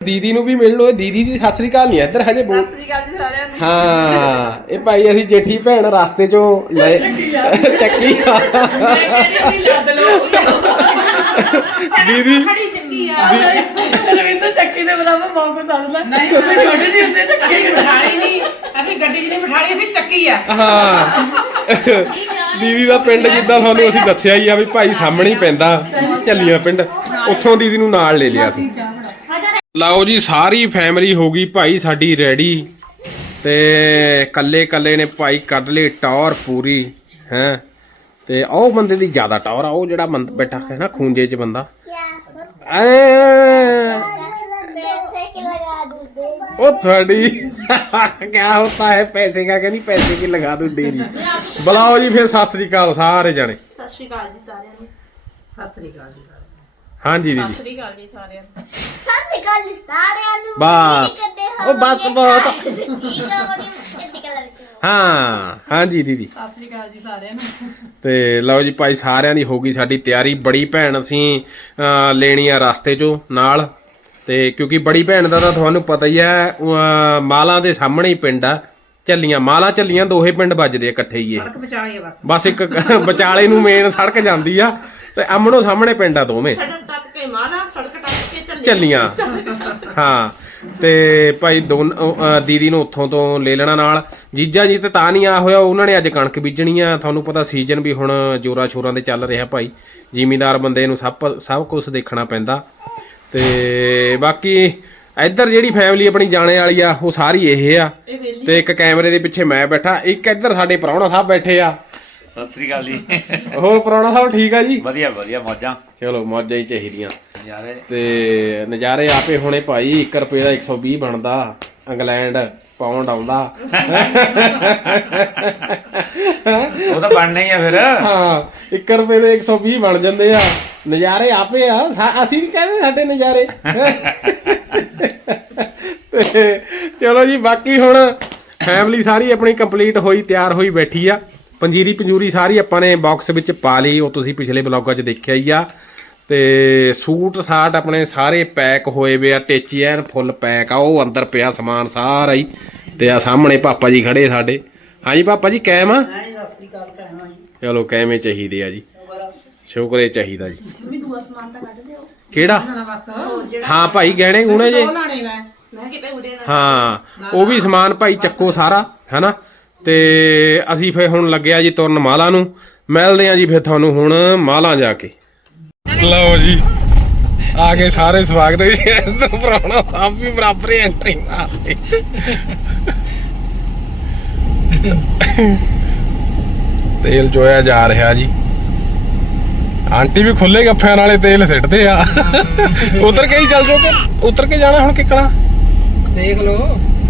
ਦੀਦੀ ਨੂੰ ਵੀ ਮਿਲ ਇਹ ਦੀਦੀ ਦੀ ਸਤਿ ਸ੍ਰੀ ਅਕਾਲ ਨਹੀਂ ਇੱਧਰ ਹਜੇ ਬੋਲ ਸਤਿ ਸ੍ਰੀ ਅਕਾਲ ਜੀ ਸਾਰਿਆਂ ਨੂੰ। ਹਾਂ ਇਹ ਭਾਈ ਅਸੀਂ ਜੇਠੀ ਭੈਣ ਰਸਤੇ ਚੋਂ ਲੈ ਚੱਕੀ ਲੋ ਦੀਦੀ ਰਵਿੰਦਰ ਚੱਕੀ ਦੇ ਬਰਾਬਰ ਬਹੁਤ ਕੁਝ ਸਮਝਦਾ ਨਹੀਂ ਉਹ ਛੋਟੇ ਜਿਹੇ ਹੁੰਦੇ ਚੱਕੀ ਅਸੀਂ ਬਿਠਾਣੀ ਨਹੀਂ ਅਸੀਂ ਗੱਡੀ 'ਚ ਨਹੀਂ ਬਿਠਾਣੀ ਅਸੀਂ ਚੱਕੀ ਆ। ਹਾਂ। ਦੀਦੀ ਦਾ ਪਿੰਡ ਜਿੱਦਾਂ ਤੁਹਾਨੂੰ ਅਸੀਂ ਦੱਸਿਆ ਹੀ ਆ ਵੀ ਭਾਈ ਸਾਹਮਣੇ ਹੀ ਪੈਂਦਾ ਚੱਲੀਆਂ ਪਿੰਡ। ਉੱਥੋਂ ਦੀਦੀ ਨੂੰ ਨਾਲ ਲੈ ਲਿਆ ਸੀ। ਲਓ ਜੀ ਸਾਰੀ ਫੈਮਿਲੀ ਹੋ ਗਈ ਭਾਈ ਸਾਡੀ ਰੈਡੀ ਤੇ ਕੱਲੇ ਕੱਲੇ ਨੇ ਭਾਈ ਕੱਢ ਲਈ ਟੌਰ ਪੂਰੀ ਹੈ। ਤੇ ਉਹ ਬੰਦੇ ਦੀ ਜ਼ਿਆਦਾ ਟੌਰ ਆ ਉਹ ਜਿਹੜਾ ਬੰਦ ਬੈਠਾ ਹੈ ਨਾ ਖੂੰਜੇ 'ਚ ਬੰਦਾ। ਉਹ ਤੁਹਾਡੀ ਕੀ ਹੁੰਦਾ ਹੈ ਪੈਸੇ ਕਾ ਕਹਿੰਦੀ ਪੈਸੇ ਕੀ ਲਗਾ ਦੂ ਡੇਰੀ। ਬੁਲਾਓ ਜੀ ਫਿਰ ਸਤਿ ਸ੍ਰੀ ਅਕਾਲ ਸਾਰੇ ਜਣੇ। ਸਤਿ ਸ੍ਰੀ ਅਕਾਲ ਜੀ ਸਾਰਿਆਂ ਨੂੰ। ਸਤਿ ਸ੍ਰੀ ਅਕਾਲ ਜੀ। ਹਾਂਜੀ ਦੀਦੀ। ਸ੍ਰੀ ਅਕਾਲ ਜੀ ਸਾਰਿਆਂ ਨੂੰ। ਸਤਿ ਉਹ ਬਸ ਬਹੁਤ। ਹਾਂ? ਹਾਂਜੀ ਦੀਦੀ। ਸਤਿ ਸ੍ਰੀ ਜੀ ਸਾਰਿਆਂ ਨੂੰ। ਤੇ ਲਓ ਜੀ ਭਾਈ ਸਾਰਿਆਂ ਦੀ ਹੋ ਗਈ ਸਾਡੀ ਤਿਆਰੀ। ਬੜੀ ਭੈਣ ਅਸੀਂ ਲੈਣੀ ਆ ਰਸਤੇ 'ਚੋਂ ਨਾਲ। ਤੇ ਕਿਉਂਕਿ ਬੜੀ ਭੈਣ ਦਾ ਤਾਂ ਤੁਹਾਨੂੰ ਪਤਾ ਹੀ ਹੈ ਅਹ, ਮਾਲਾਂ ਦੇ ਸਾਹਮਣੇ ਹੀ ਪਿੰਡ ਆ। ਚੱਲੀਆਂ ਮਾਲਾ ਚੱਲੀਆਂ ਦੋਹੇ ਪਿੰਡ ਵੱਜਦੇ ਆ ਇਕੱਠੇ ਹੀ ਇਹ। ਸੜਕ ਵਿਚਾਲੇ ਬਸ। ਬਸ ਇੱਕ ਵਿਚਾਲੇ ਨੂੰ ਮੇਨ ਸੜਕ ਜਾਂਦੀ ਆ। ਤੇ ਅਮਨੋ ਸਾਹਮਣੇ ਪਿੰਡ ਆ ਦੋਵੇਂ। ਸਾਡਾ ਚੱਲੀਆਂ। ਹਾਂ ਤੇ ਭਾਈ ਦੋਨ ਅਹ, ਦੀਦੀ ਨੂੰ ਉੱਥੋਂ ਤੋਂ ਲੈ ਲੈਣਾ ਨਾਲ। ਜੀਜਾ ਜੀ ਤੇ ਤਾਂ ਨਹੀਂ ਆ ਹੋਇਆ ਉਹਨਾਂ ਨੇ ਅੱਜ ਕਣਕ ਬੀਜਣੀ ਆ। ਤੁਹਾਨੂੰ ਪਤਾ ਸੀਜ਼ਨ ਵੀ ਹੁਣ ਜੋਰਾ ਸ਼ੋਰਾਂ ਦੇ ਚੱਲ ਰਿਹਾ ਭਾਈ। ਜ਼ਿਮੀਦਾਰ ਬੰਦੇ ਨੂੰ ਸਭ ਸਭ ਕੁਝ ਦੇਖਣਾ ਪੈਂਦਾ। ਤੇ ਬਾਕੀ ਇੱਧਰ ਜਿਹੜੀ ਫੈਮਿਲੀ ਆਪਣੀ ਜਾਣੇ ਵਾਲੀ ਆ ਉਹ ਸਾਰੀ ਇਹ ਆ। ਤੇ ਇੱਕ ਕੈਮਰੇ ਦੇ ਪਿੱਛੇ ਮੈਂ ਬੈਠਾ। ਇੱਕ ਇੱਧਰ ਸਾਡੇ ਪ੍ਰਾਹੁਣਾ ਸਾਹਿਬ ਬੈਠੇ ਆ। ਸਤਿ ਸ੍ਰੀ ਅਕਾਲ ਜੀ। ਹੋਰ ਪ੍ਰਾਹੁਣਾ ਸਾਹਿਬ ਠੀਕ ਆ ਜੀ? ਵਧੀਆ ਵਧੀਆ ਮੌਜਾਂ। ਚਲੋ ਮੌਜਾਂ ਹੀ ਚਾਹੀਦੀਆਂ। ਯਾਰੇ ਤੇ ਨਜ਼ਾਰੇ ਆਪੇ ਹੋਣੇ ਭਾਈ 1 ਰੁਪਏ ਦਾ 120 ਬਣਦਾ। ਇੰਗਲੈਂਡ ਪਾਉਂਡ ਆਉਂਦਾ। ਉਹ ਤਾਂ ਬਣਨਾ ਹੀ ਆ ਫਿਰ। ਹਾਂ 1 ਰੁਪਏ ਦੇ 120 ਬਣ ਜਾਂਦੇ ਆ। ਨਜ਼ਾਰੇ ਆਪੇ ਆ। ਅਸੀਂ ਵੀ ਕਹਿੰਦੇ ਸਾਡੇ ਨਜ਼ਾਰੇ। ਚਲੋ ਜੀ ਬਾਕੀ ਹੁਣ ਫੈਮਿਲੀ ਸਾਰੀ ਆਪਣੀ ਕੰਪਲੀਟ ਹੋਈ ਤਿਆਰ ਹੋਈ ਬੈਠੀ ਆ। ਪੰਜੀਰੀ ਪੰਜੂਰੀ ਸਾਰੀ ਆਪਾਂ ਨੇ ਬਾਕਸ ਵਿੱਚ ਪਾ ਲਈ ਉਹ ਤੁਸੀਂ ਪਿਛਲੇ ਵਲੌਗਾਂ 'ਚ ਦੇਖਿਆ ਹੀ ਆ। ਤੇ ਸੂਟ ਸਾਟ ਆਪਣੇ ਸਾਰੇ ਪੈਕ ਹੋਏ ਵੇ ਆ ਟੇਚੀ ਐਨ ਫੁੱਲ ਪੈਕ ਆ ਉਹ ਅੰਦਰ ਪਿਆ ਸਮਾਨ ਸਾਰਾ ਹੀ। ਤੇ ਆ ਸਾਹਮਣੇ ਪਾਪਾ ਜੀ ਖੜੇ ਸਾਡੇ। ਹਾਂਜੀ ਪਾਪਾ ਜੀ ਕੈਮ ਆ? ਚਲੋ ਕੈਮੇ ਚਾਹੀਦੇ ਆ ਜੀ। ਸ਼ੁਕਰੇ ਚਾਹੀਦਾ ਜੀ। ਕਿਹੜਾ? ਹਾਂ ਭਾਈ ਗਹਿਣੇ ਗੁਣੇ ਜੇ। ਹਾਂ ਉਹ ਵੀ ਸਮਾਨ ਭਾਈ ਚੱਕੋ ਸਾਰਾ ਹੈਨਾ? ਤੇ ਅਸੀਂ ਫੇਰ ਹੁਣ ਲੱਗਿਆ ਜੀ ਤੁਰਨ ਮਾਲਾ ਨੂੰ। ਮਿਲਦੇ ਆ ਜੀ ਫੇਰ ਤੁਹਾਨੂੰ ਹੁਣ ਮਾਲਾ ਜਾ ਕੇ। ਲਓ ਜੀ ਆ ਗਏ ਸਾਰੇ ਸਵਾਗਤ ਵਿੱਚ ਇੱਧਰ ਪ੍ਰਾਹੁਣਾ ਸਾਹਿਬ ਵੀ ਬਰਾਬਰ ਹੀ ਐਂਟਰੀ ਮਾਰਦੇ। ਤੇਲ ਜੋਇਆ ਜਾ ਰਿਹਾ ਜੀ। ਆਂਟੀ ਵੀ ਖੁੱਲੇ ਗੱਫਿਆਂ ਨਾਲੇ ਤੇਲ ਸਿੱਟਦੇ ਆ। ਉਤਰ ਕੇ ਹੀ ਚੱਲ ਜਾਓ ਕਿ ਉਤਰ ਕੇ ਜਾਣਾ ਹੁਣ ਕਿੱਕਣਾ? ਦੇਖ ਲਓ।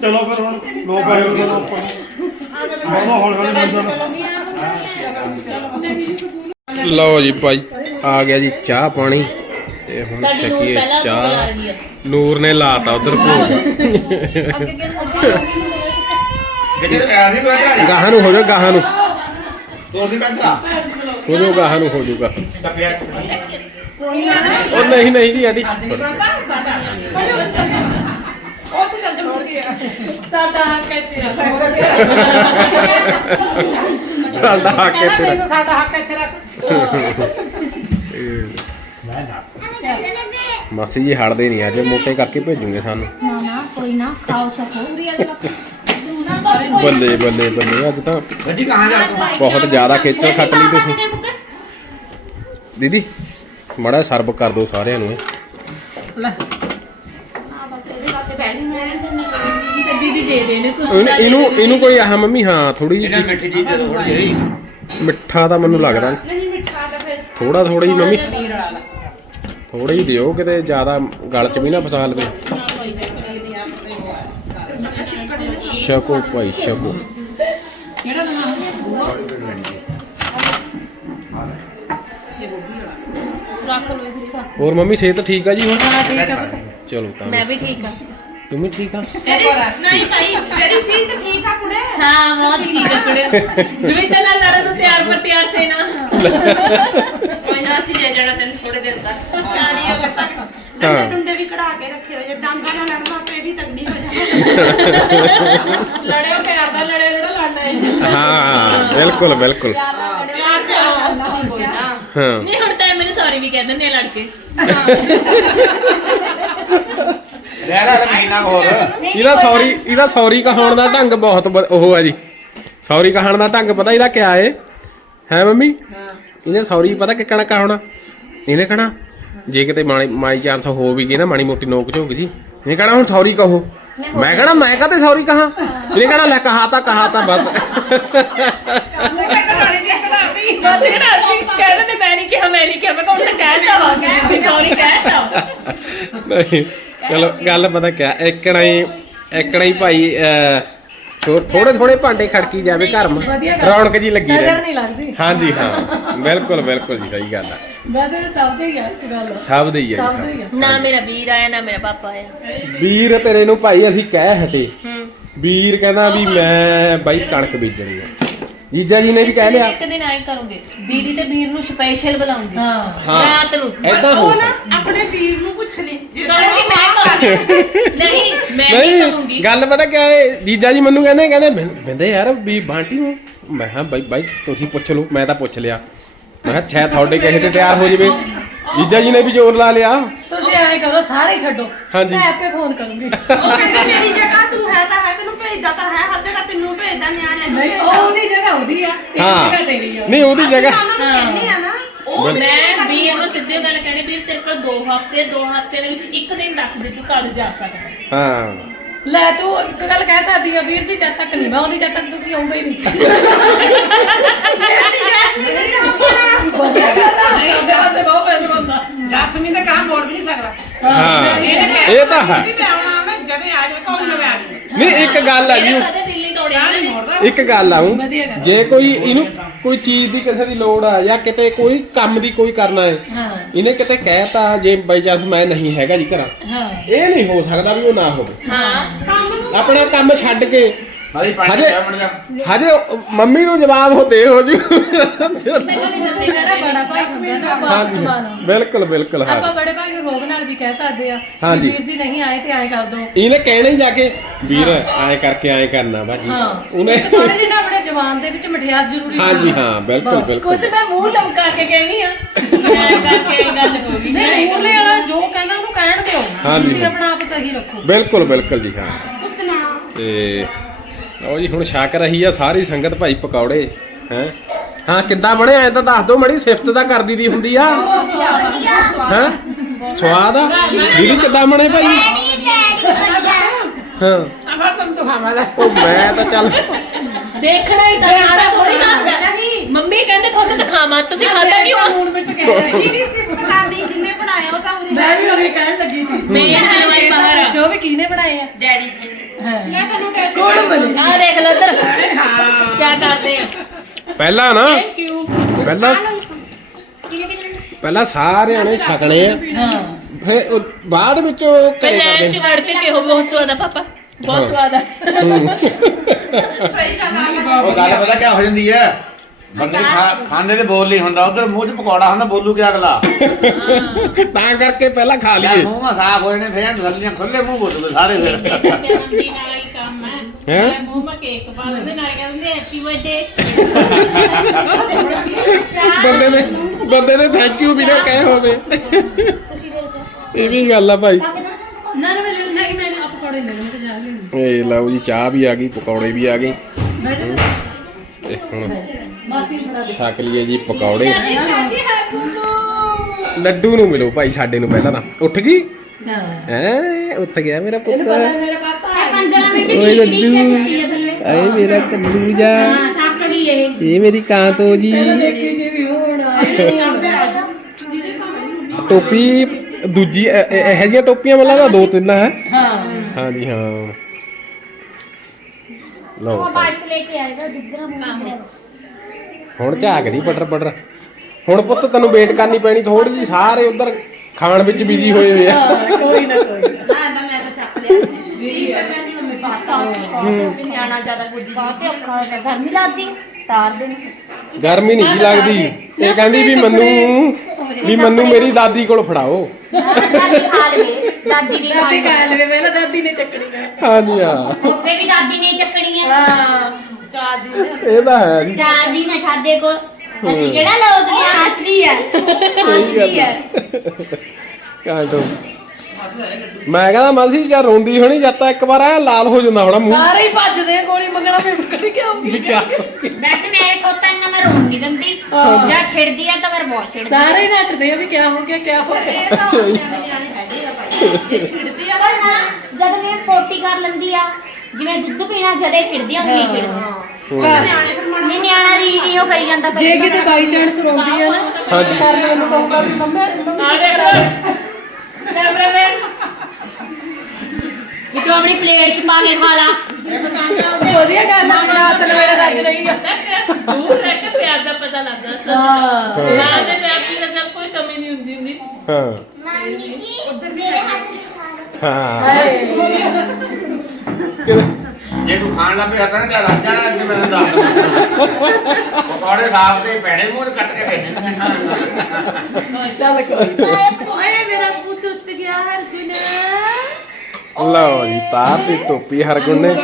ਚਲੋ ਫਿਰ ਹੁਣ ਲੋ ਪਾਇਓ ਚਲੋ ਉੱਪਰ ਮਾਮਾ ਹੌਲੀ ਹੌਲੀ ਬੰਦ ਲਓ ਜੀ ਭਾਈ, ਆ ਗਿਆ ਜੀ ਚਾਹ ਪਾਣੀ। ਤੇ ਹੁਣ ਛਕੀਏ ਚਾਹ ਨੂਰ ਨੇ ਲਾਤਾ ਉਧਰ ਭੋਗ। ਗਾਹਾਂ ਨੂੰ ਹੋ ਜਾ ਗਾਹਾਂ ਨੂੰ। ਹੋ ਜਾ ਗਾਹਾਂ ਨੂੰ ਹੋ ਜਾਊਗਾ। ਉਹ ਨਹੀਂ ਨਹੀਂ ਜੀ ਆਡੀ ਸਾਡਾ ਹੱਕ ਇੱਥੇ ਆ ਸਾਡਾ ਹੱਕ ਇੱਥੇ ਤੈਨੂੰ ਸਾਡਾ ਹੱਕ ਇੱਥੇ ਰੱਖ। ਮਾਸੀ ਜੀ ਹੜਦੇ ਨਹੀਂ ਅੱਜ ਮੋਟੇ ਕਰਕੇ ਭੇਜੂਗੇ ਸਾਨੂੰ। ਬੱਲੇ ਬੱਲੇ ਬੱਲੇ ਅੱਜ ਤਾਂ ਬੱਜੀ ਕਹਾਂ ਜਾ ਬਹੁਤ ਜ਼ਿਆਦਾ ਖੇਚਲ ਖੱਟ ਲਈ ਤੁਸੀਂ। ਦੀਦੀ ਮੜਾ ਸਰਵ ਕਰ ਦੋ ਸਾਰਿਆਂ ਨੂੰ। ਲੈ। ਇਹਨੂੰ ਇਹਨੂੰ ਕੋਈ ਆਹ ਮੰਮੀ ਹਾਂ ਥੋੜੀ ਜਿਹੀ ਮਿੱਠੀ ਚੀਜ਼ ਥੋੜੀ ਜਿਹੀ। ਮਿੱਠਾ ਤਾਂ ਮੈਨੂੰ ਲੱਗਦਾ। ਨਹੀਂ ਮਿੱਠਾ ਤਾਂ ਫਿਰ ਥੋੜਾ ਥੋੜਾ ਹੀ ਮੰਮੀ। ਥੋੜਾ ਹੀ ਦਿਓ ਕਿਤੇ ਜ਼ਿਆਦਾ ਗਲ 'ਚ ਵੀ ਨਾ ਫਸਾ ਲਵੇ। ਸ਼ਕੋ ਭਾਈ ਸ਼ਕੋ ਕਿਹੜਾ ਹੋਰ ਮੰਮੀ ਸਿਹਤ ਠੀਕ ਆ ਜੀ ਹੁਣ? ਠੀਕ ਆ ਚਲੋ ਤਾਂ ਮੈਂ ਵੀ ਠੀਕ ਆ। ਤੂੰ ਵੀ ਠੀਕ ਆ? ਨਹੀਂ ਭਾਈ ਮੇਰੀ ਸੀ ਤਾਂ ਠੀਕ ਆ ਕੁੜੇ। ਹਾਂ ਬਹੁਤ ਠੀਕ ਆ। ਕੁੜੇ। ਜਿਵੇਂ ਤਾਂ ਨਾਲ ਲੜਨ ਨੂੰ ਤਿਆਰ ਪਰ ਤਿਆਰ ਸੇ ਨਾ। ਕੋਈ ਨਾ ਅਸੀਂ ਲੈ ਜਾਣਾ ਤੈਨੂੰ ਥੋੜੇ ਦਿਨ ਤੱਕ। ਰਾਣੀ ਅਗਰ ਤੱਕ। ਹਾਂ। ਡੰਡੇ ਡੁੰਡੇ ਵੀ ਕਢਾ ਕੇ ਰੱਖੇ ਹੋਏ ਜੇ ਡਾਂਗਾ ਨਾਲ ਲੜਨਾ ਤੇ ਵੀ ਤਗੜੀ ਹੋ ਜਾਣਾ। ਲੜਿਓ ਪਿਆਰ ਦਾ ਲੜਿਓ ਜਿਹੜਾ ਲੜਨਾ ਹੈ। ਹਾਂ ਬਿਲਕੁਲ ਬਿਲਕੁਲ। ਨਾ। ਹਾਂ। ਨਹੀਂ ਹੁਣ ਤਾਂ ਮੈਨੂੰ ਸੌਰੀ ਵੀ ਕਹਿ ਦਿੰਦੇ ਆ ਲੜ ਕੇ ਰਹਿ ਲੈ ਮਹੀਨਾ ਹੋਰ। ਇਹਦਾ ਸੌਰੀ ਇਹਦਾ ਸੌਰੀ ਕਹਾਉਣ ਦਾ ਢੰਗ ਬਹੁਤ ਬ- ਉਹ ਹੈ ਜੀ। ਸੌਰੀ ਕਹਾਉਣ ਦਾ ਢੰਗ ਪਤਾ ਇਹਦਾ ਕਿਆ ਏ? ਹੈ ਮੰਮੀ? ਇਹਨੇ ਸੌਰੀ ਪਤਾ ਕਿ ਕਹਣਾ ਕਹਾਉਣਾ ਇਹਨੇ ਕਹਣਾ ਜੇ ਕਿਤੇ ਮਾੜੀ ਮਾਈ ਚਾਂਸ ਹੋ ਵੀ ਗਈ ਨਾ ਮਾੜੀ ਮੋਟੀ ਨੋਕ ਝੋਕ ਜੀ। ਇਹਨੇ ਕਹਣਾ ਹੁਣ ਸੌਰੀ ਕਹੋ। ਮੈਂ ਕਹਣਾ ਮੈਂ ਕਾਤੇ ਸੌਰੀ ਕਹਾ? ਇਹਨੇ ਕਹਣਾ ਲੈ ਕਹਾ ਤਾਂ ਕਹਾ ਤਾਂ ਬਸ। ਕਹਿੰਦੇ ਤੇ ਮੈਂ ਨਹੀਂ ਕਿਹਾ ਮੈਂ ਨਹੀਂ ਕਿਹਾ। ਮੈਂ ਤਾਂ ਕਹਿਤਾ ਵਾ ਕਿ ਸੌਰੀ ਕਹਿਤਾ। ਨਹੀਂ। ਚਲੋ ਗੱਲ ਪਤਾ ਕਿਆ ਇੱਕਣਾ ਹੀ ਇੱਕਣਾ ਹੀ ਭਾਈ ਥੋੜੇ ਥੋੜੇ ਭਾਂਡੇ ਖੜਕੀ ਜਾਵੇ ਘਰ ਮ ਵਧੀਆ ਗੱਲ। ਰੌਣਕ ਜੀ ਲੱਗੀ ਨਜ਼ਰ ਰਹੇ ਨਹੀਂ ਲੱਗਦੀ। ਹਾਂਜੀ ਹਾਂ। ਬਿਲਕੁਲ ਬਿਲਕੁਲ ਜੀ ਸਹੀ ਗੱਲ ਆ। ਵੈਸੇ ਤਾਂ ਸਭ ਦੇ ਹੀ ਆ ਇੱਕ ਗੱਲ। ਸਭ ਦੇ ਹੀ ਆ ਸਭ ਜੀ, ਦੇ ਹੀ ਆ। ਨਾ ਮੇਰਾ ਵੀਰ ਆਇਆ ਨਾ ਮੇਰਾ ਪਾਪਾ ਆਇਆ। ਸਭ। ਵੀਰ ਤੇਰੇ ਨੂੰ ਭਾਈ ਅਸੀਂ ਕਹਿ ਹਟੇ। ਵੀਰ ਕਹਿੰਦਾ ਵੀ ਮੈਂ ਬਾਈ ਕਣਕ ਬੀਜਣੀ ਆ। ਜੀਜਾ ਜੀ ਨੇ ਵੀ ਕਹਿ ਲਿਆ। ਇੱਕ ਦਿਨ ਆਏ ਕਰੂੰਗੇ ਦੀਦੀ ਤੇ ਵੀਰ ਨੂੰ ਸਪੈਸ਼ਲ ਬੁਲਾਉਂਗੀ। ਹਾਂ। ਹਾਂ। ਰਾਤ ਨੂੰ। ਐਦਾਂ ਹੋ ਉਹ ਨਾ ਸਕਦਾ। ਆਪਣੇ ਵੀਰ ਨੂੰ ਪੁੱਛ ਲਈ ਜੇ ਕਹੂੰਗੀ ਮੈਂ ਕਹੂੰਗੀ ਨਹੀਂ ਮੈਂ ਨਹੀਂ ਨਹੀਂ ਗੱਲ ਪਤਾ ਕਿਆ ਹੈ ਜੀਜਾ ਜੀ ਮੈਨੂੰ ਕਹਿੰਦੇ ਕਹਿੰਦੇ ਬਿੰਦੇ ਯਾਰ ਵੀ ਬਾਂਟੀ ਨੂੰ। ਮੈਂ ਕਿਹਾ ਬਾਈ ਬਾਈ ਤੁਸੀਂ ਪੁੱਛ ਲਓ ਮੈਂ ਤਾਂ ਪੁੱਛ ਲਿਆ। ਮੈਂ ਕਿਹਾ ਛੇ ਤੁਹਾਡੇ ਕਿਸੇ ਤੇ ਤਿਆਰ ਹੋ ਜਵੇ। ਜੀਜਾ ਜੀ ਨੇ ਵੀ ਜ਼ੋਰ ਲਾ ਲਿਆ। ਤੁਸੀਂ ਐਂ ਕਰੋ ਸਾਰੇ ਹੀ ਛੱਡੋ। ਹਾਂਜੀ। ਮੈਂ ਆਪੇ ਫੋਨ ਕਰੂੰਗੀ। ਉਹ ਕਹਿੰਦੇ ਮੇਰੀ ਜਗ੍ਹਾ ਤੂੰ ਹੈ ਤਾਂ ਹੈ ਤੈਨੂੰ ਭੇਜਦਾ ਤਾਂ ਹੈ ਹਰ ਜਗ੍ਹਾ ਤੈਨੂੰ ਭੇਜਦਾ ਨਿਆਣਿਆਂ ਨੂੰ ਨਹੀਂ ਭੇਜਦਾ। ਉਹ ਉਹਦੀ ਜਗ੍ਹਾ ਉਹਦੀ ਆ ਤੇਰੀ ਜਗ੍ਹਾ ਤੇਰੀ ਆ। ਨਹੀਂ ਉਹਦੀ ਜਗ੍ਹਾ। ਉਹਨਾਂ ਨੂੰ ਕਹਿੰਦੇ ਆ ਨਾ ਉਹ ਬਿਲ- ਮੈਂ ਵੀਰ ਨੂੰ ਸਿੱਧੀ ਗੱਲ ਕਹਿਣੀ ਵੀਰ ਤੇਰੇ ਕੋਲ 2 ਹਫ਼ਤੇ 2 ਹਫ਼ਤੇ ਦੇ ਵਿੱਚ ਇੱਕ ਦਿਨ ਦੱਸ ਦੇ ਤੂੰ ਕਦ ਜਾ ਸਕਦਾ। ਹਾਂ। ਲੈ ਤੂੰ ਇੱਕ ਗੱਲ ਕਹਿ ਸਕਦੀ ਆ ਵੀਰ ਜੀ ਜਦ ਤੱਕ ਨਹੀਂ ਮੈਂ ਆਉਂਦੀ ਜਦ ਤੱਕ ਤੁਸੀਂ ਆਉਂਦੇ ਹੀ ਨਹੀਂ। ਮੇਰੀ ਜੈਸਮੀਨ ਨਹੀਂ ਆਉਂਦਾ ਵਧੀਆ ਗੱਲ ਆ ਨਹੀਂ ਜਵਾਬ ਤੇ ਬਹੁਤ ਪੈਸੇ ਬੰਦਾ ਜਸਮੀਨ ਦਾ ਕੰਮ ਮੋੜ ਵੀ ਨਹੀਂ ਸਕਦਾ। ਹਾਂ। ਇਹ ਤਾਂ ਹੈ। ਤੇ ਆਉਣਾ ਮੈਂ ਜਦੇ ਆ ਜਾਵੇ ਕੌਣ ਨਵੇਂ ਆ ਜਾਵੇ ਨਹੀਂ ਇੱਕ ਗੱਲ ਆ ਜੀ। ਦਿਲ ਤੋੜਿਆ। ਇੱਕ ਗੱਲ ਆਉਂ। ਜੇ ਕੋਈ ਇਹਨੂੰ ਕੋਈ ਚੀਜ਼ ਦੀ ਕਿਸੇ ਦੀ ਲੋੜ ਆ ਜਾਂ ਕਿਤੇ ਕੋਈ ਕੰਮ ਦੀ ਕੋਈ ਕਰਨਾ ਹੈ ਹਾਂ। ਇਹਨੇ ਕਿਤੇ ਕਹਿਤਾ ਜੇ ਬਾਈ ਚਾਂਸ ਮੈਂ ਨਹੀਂ ਹੈਗਾ ਜੀ ਘਰਾਂ। ਹਾਂ। ਇਹ ਨਹੀਂ ਹੋ ਸਕਦਾ ਵੀ ਉਹ ਨਾ ਹੋਵੇ। ਹਾਂ। ਕੰਮ ਨੂੰ ਆਪਣਾ ਕੰਮ ਛੱਡ ਕੇ ਪਾਣੀ ਹਜੇ- ਚਾਹ ਬਣ ਜਾ ਹਜੇ ਉਹ ਮੰਮੀ ਨੂੰ ਜਵਾਬ ਹੋ ਦੇ ਹੋ ਜੀ। ਜਿਹੜਾ ਬੜਾ ਭਾਈ ਹੁੰਦਾ ਨਾ ਵਾਪਸ ਸਮਾਨ ਬਿਲਕੁਲ ਬਿਲਕੁਲ ਹਾਂ। ਆਪਾਂ ਬੜੇ ਭਾਈ ਨੂੰ ਰੋਬ ਨਾਲ ਵੀ ਕਹਿ ਸਕਦੇ ਆ ਕਿ ਹਾਂਜੀ। ਵੀਰ ਜੀ ਨਹੀਂ ਆਏ ਤੇ ਆਏ ਕਰ ਦੋ। ਇਹਨੇ ਕਹਿਣਾ ਹੀ ਜਾ ਕੇ ਵੀਰ ਐਂ ਕਰਕੇ ਐਂ ਕਰਨਾ ਬਾਜੀ ਹਾਂ। ਉਹਨੇ ਥੋੜੇ ਜਿਹੇ ਨਾ ਆਪਣੇ ਜਵਾਨ ਦੇ ਵਿੱਚ ਮਠਿਆਸ ਜ਼ਰੂਰੀ ਹਾਂਜੀ। ਹਾਂ ਬਿਲਕੁਲ ਬਸ, ਬਿਲਕੁਲ। ਕੁਛ ਮੈਂ ਮੂੰਹ ਲਮਕਾ ਕੇ ਕਹਿਣੀ ਆ। ਐਂ ਕਰਕੇ ਇਹ ਗੱਲ ਹੋ ਗਈ। ਨਹੀਂ ਮੂਹਰੇ ਵਾਲਾ ਜੋ ਕਹਿੰਦਾ ਉਹਨੂੰ ਕਹਿਣ ਦਿਓ। ਹਾਂਜੀ, ਤੁਸੀਂ ਹਾਂ। ਆਪਣਾ ਆਪ ਸਹੀ ਰੱਖੋ। ਬਿਲਕੁਲ ਬਿਲਕੁਲ ਜੀ ਹਾਂ। ਪੁੱਤਨਾ ਤੇ ਲਓ ਜੀ ਹੁਣ ਛਕ ਰਹੀ ਆ ਸਾਰੀ ਸੰਗਤ ਭਾਈ ਪਕੌੜੇ ਹੈ? ਹਾਂ ਕਿੱਦਾਂ ਬਣੇ ਐ ਤਾਂ ਦੱਸ ਦਿਓ ਮੜੀ ਸਿਫਤ ਤਾਂ ਕਰਦੀ ਦੀ ਹੁੰਦੀ ਆ। ਹਾਂ? ਸਵਾਦ ਆ? ਦੀਦੀ ਕਿੱਦਾਂ ਬਣੇ ਭਾਈ? ਹਾਂ। ਉਹ ਮੈਂ ਤਾਂ ਚੱਲ ਦੇਖਣਾ ਹੀ ਦਿਖਾਣਾ ਥੋੜੀ ਨਾ। ਨਹੀਂ ਮੰਮੀ ਕਹਿੰਦੇ ਤੁਹਾਨੂੰ ਦਿਖਾਵਾਂ ਤੁਸੀਂ ਖਾਦਾ ਕਿਉਂ? ਮੂਡ ਵਿੱਚ ਕਹਿ ਰਹੀ ਜਿਹਦੀ ਸਿਫਤ ਕਰਨੀ ਜਿੰਨੇ ਬਣਾਏ ਉਹ ਤਾਂ ਉਹਦੀ ਮੈਂ ਵੀ ਉਹੀ ਕਹਿਣ ਲੱਗੀ ਸੀ। ਮੈਂ ਹਲਵਾਈ ਬਾਹਰ ਆ। ਜੋ ਵੀ ਕਿਹਨੇ ਬਣਾਏ ਆ? ਡੈਡੀ ਜੀ। ਹਾਂ। ਮੈਂ ਤੁਹਾਨੂੰ ਟੈਸਟ ਕੋਣ ਬਣੇ? ਆ ਦੇਖ ਲੈ ਇੱਧਰ। ਕੀ ਕਰਦੇ ਆ? ਪਹਿਲਾਂ ਨਾ ਥੈਂਕ ਯੂ ਪਹਿਲਾਂ ਪਹਿਲਾਂ ਸਾਰਿਆਂ ਨੇ ਛਕਣੇ ਆ। ਹਾਂ। ਫਿਰ ਉਹ ਬਾਅਦ ਵਿੱਚ ਉਹ ਫਿਰ ਘਰੇ ਲੈਣ ਚ ਕਰਦੇ ਵੜ ਕੇ ਕਿਹੋ ਬਹੁਤ ਸਵਾਦ ਆ ਪਾਪਾ। ਬਹੁਤ ਸਵਾਦ ਆ। ਸਹੀ ਗੱਲ ਆ। ਉਹ ਗੱਲ ਪਤਾ ਕਿਆ ਹੋ ਜਾਂਦੀ ਹੈ ਬੰਦੇ ਖਾ- ਖਾਂਦੇ ਤੇ ਬੋਲ ਨਹੀਂ ਹੁੰਦਾ ਉਧਰ ਮੂੰਹ 'ਚ ਪਕੌੜਾ ਹੁੰਦਾ ਬੋਲੂ ਕਿ ਅਗਲਾ? ਤਾਂ ਕਰਕੇ ਪਹਿਲਾਂ ਖਾ ਲੈ ਲਈਏ ਮੂੰਹ ਮਾ ਸਾਫ਼ ਹੋ ਜਾਣੇ ਫੇਰ ਥੱਲੀਆਂ ਖੁੱਲੇ ਮੂੰਹ ਬੋਲੂਗੇ ਸਾਰੇ ਫਿਰ। ਜਨਮ ਦਿਨ ਵਾਲਾ ਹੀ ਕੰਮ ਹੈ ਹੈਂ? ਮੈਂ ਮੂੰਹ ਮਾ ਕੇਕ ਪਾ ਦਿੰਦੇ ਨਾਲ ਕਹਿੰਦੇ ਹੈਪੀ ਬਰਥਡੇ ਬੰਦੇ ਨੇ ਬੰਦੇ ਨੇ ਥੈਂਕ ਯੂ ਵੀ ਨਾ ਕਹੇ ਹੋਵੇ। ਇਹ ਵੀ ਗੱਲ ਆ ਭਾਈ। ਨਾ ਨਾ ਮੈਂ ਲੈ- ਨਹੀਂ ਮੈਂ ਆਪ ਪਕੌੜੇ ਲੈ ਲਵਾਂ ਤੇ ਜਾ ਲੈਣੀ ਇਹ ਲਓ ਜੀ ਚਾਹ ਵੀ ਆ ਗਈ ਪਕੌੜੇ ਵੀ ਆ ਗਏ। ਮੈਂ ਤੇ ਹੁਣ ਮਾਸੀ ਬਣਾ ਦੇ। ਛਕ ਲਈਏ ਜੀ ਪਕੌੜੇ। ਹੈ ਲੱਡੂ ਨੂੰ ਮਿਲੋ ਭਾਈ ਸਾਡੇ ਨੂੰ ਪਹਿਲਾਂ ਤਾਂ। ਉੱਠ ਗਈ? ਹਾਂ ਐ ਉੱਠ ਗਿਆ ਮੇਰਾ ਪੁੱਤ। ਮੇਰੇ ਪਾਸ ਤਾਂ 15 ਮਿੰਟ ਓਏ ਠੀਕ ਨਹੀਂ ਲੱਡੂ। ਹੈ ਆਏ ਮੇਰਾ ਕੱਲੂ ਜਾ ਹਾਂ ਇਹ। ਇਹ ਮੇਰੀ ਕਾਂਤੋ ਜੀ। ਦੇਖੀ ਜੀ ਵੀ ਹੋਣਾ ਟੋਪੀ ਦੂਜੀ ਇਹ- ਇਹ- ਇਹੋ ਜਿਹੀਆਂ ਟੋਪੀਆਂ ਮੈਨੂੰ ਲੱਗਦਾ ਦੋ ਤਿੰਨ ਹੈ? ਹਾਂ। ਹਾਂਜੀ ਹਾਂ। ਲਓ। ਉਹ ਬਾਈਸ ਲੈ ਕੇ ਆਏਗਾ ਦੁੱਧਰਾ ਮੁੰਡਾ ਹੁਣ ਝਾਕਦੀ ਪਟਰ ਪਟਰ। ਹੁਣ ਪੁੱਤ ਤੈਨੂੰ ਵੇਟ ਕਰਨੀ ਪੈਣੀ ਥੋੜੀ ਜੀ ਸਾਰੇ ਉਧਰ ਖਾਣ ਵਿੱਚ ਬਿਜ਼ੀ ਹੋਏ ਹੋਏ ਆ। ਹਾਂ, ਕੋਈ ਨਾ ਕੋਈ ਨਾ। ਨਾ ਨਾ ਮੈਂ ਤਾਂ ਚੱਕ ਲਿਆ। ਵੀ ਕਹਿੰਦੀ ਮੰਮੀ ਪਾਤਾ। ਨਿਆਣਾ ਜ਼ਿਆਦਾ ਗੁੱਡੀ ਬਹੁਤ ਔਖਾ ਹੈ ਗਰਮੀ ਲੱਗਦੀ। ਤਾਰ ਦੇ ਗਰਮੀ ਨਹੀਂ ਜੀ ਲੱਗਦੀ। ਇਹ ਕਹਿੰਦੀ ਵੀ ਮੈਨੂੰ ਵੀ ਮੈਨੂੰ ਮੇਰੀ ਦਾਦੀ ਕੋਲ ਫੜਾਓ। ਦਾਦੀ ਖਾ ਲਵੇ। ਦਾਦੀ ਦੀ ਦਾਦੀ ਕਹਿ ਲਵੇ ਪਹਿਲਾਂ ਦਾਦੀ ਨੇ ਚੱਕਣੀ ਹੈ ਹਾਂਜੀ ਹਾਂ। ਉੱਥੇ ਵੀ ਦਾਦੀ ਨੇ ਚੱਕਣੀ ਹੈ ਹਾਂ। ਇਹ ਤਾਂ ਹੈ ਜੀ। ਦਾਦੀ ਨੇ ਸਾਡੇ ਕੋਲ। ਅਸੀਂ ਕਿਹੜਾ ਲੋਕ ਨੇ ਆਖਰੀ ਹੈ ਸਹੀ ਆਖਰੀ ਹੈ ਕਾਂਟੋ ਮੈਂ ਕਹਿੰਦਾ ਮਾਸੀ ਜਾਂ ਰੋਂਦੀ ਹੋਣੀ ਜਦ ਤਾਂ ਇੱਕ ਵਾਰ ਆ ਲਾਲ ਹੋ ਜਾਂਦਾ ਹੋਣਾ ਮੂੰਹ। ਸਾਰੇ ਹੀ ਭੱਜਦੇ ਆ ਗੋਲੀ ਮੰਗਣਾ ਮੈਂ ਕੱਢ ਕੇ ਆਉਂਗੀ ਵੀ ਕਿਆ ਵੈਸੇ ਮੇਰੇ ਪੋਤਾ ਨੂੰ ਮੈਂ ਰੋਣ ਨਹੀਂ ਦਿੰਦੀ ਹਾਂ। ਜਾਂ ਛਿੜਦੀ ਆ ਤਾਂ ਮੈਂ ਬਹੁਤ ਛਿੜਦੀ ਸਾਰੇ ਹੀ ਨੱਟਦੇ ਆ ਵੀ ਕਿਆ ਹੋ ਗਿਆ ਕਿਆ ਹੋ ਗਿਆ। ਛਿੜਦੀ ਆ ਪਰ ਨਾ ਜਦ ਮੈਂ ਪੋਟੀ ਕਰ ਲੈਂਦੀ ਆ ਜਿਵੇਂ ਦੁੱਧ ਪੀਣਾ ਜਦੇ ਛਿੜਦੀ ਆ ਨਹੀਂ ਛਿੜਦੀ। ਨਿਆਣਾ ਰੀ ਰੀ ਉਹ ਕਰੀ ਜਾਂਦਾ ਜੇ ਕਿਤੇ ਬਾਈ ਚਾਂਸ ਰੋਂਦੀ ਆ ਨਾ ਹਾਂਜੀ। ਕਰ ਮੈਨੂੰ ਕਹੂੰਗਾ ਵੀ ਮੰਮਾ ਆ ਦੇਖ ਕੈਮਰਾਮੈਨ ਇਹ ਤੂੰ ਆਪਣੀ ਪਲੇਟ 'ਚ ਪਾ ਕੇ ਖਾ ਲਾ। ਵਧੀਆ ਗੱਲ ਆ ਮੇਰਾ ਹੱਥ ਲਵੇੜਾ ਲੱਗ ਰਹੀ ਆ ਦੂਰ ਰਹਿ ਕੇ ਪਿਆਰ ਦਾ ਪਤਾ ਲੱਗਦਾ ਸੱਚ ਹਾਂ। ਮਾਂ ਦੇ ਪਿਆਰ ਦੀ ਤਾਂ ਕੋਈ ਕਮੀ ਨਹੀਂ ਹੁੰਦੀ ਹੁੰਦੀ। ਹਾਂ। ਜੀ ਮੇਰੇ ਹੱਥ ਖਾ ਹਾਂ। ਜੇ ਤੂੰ ਖਾਣ ਲੱਗੇ ਹੱਥਾਂ ਨਾਲ ਚੱਲ ਜਾਣਾ ਕਿ ਮੈਨੂੰ ਦੱਸ ਪਕੌੜੇ ਸਾਫ਼ ਤੇ ਪੈਣੇ ਮੂੰਹ 'ਚ ਕੱਟ ਕੇ ਦੇਣੇ ਚੱਲ ਕੋਈ ਓਏ ਮੇਰਾ ਪੁੱਤ ਉੱਤ ਗਿਆ ਹਰ ਗੁਨ ਲਓ ਜੀ ਤਾਰ ਦੀ ਟੋਪੀ ਹਰਗੁਣ ਨੇ।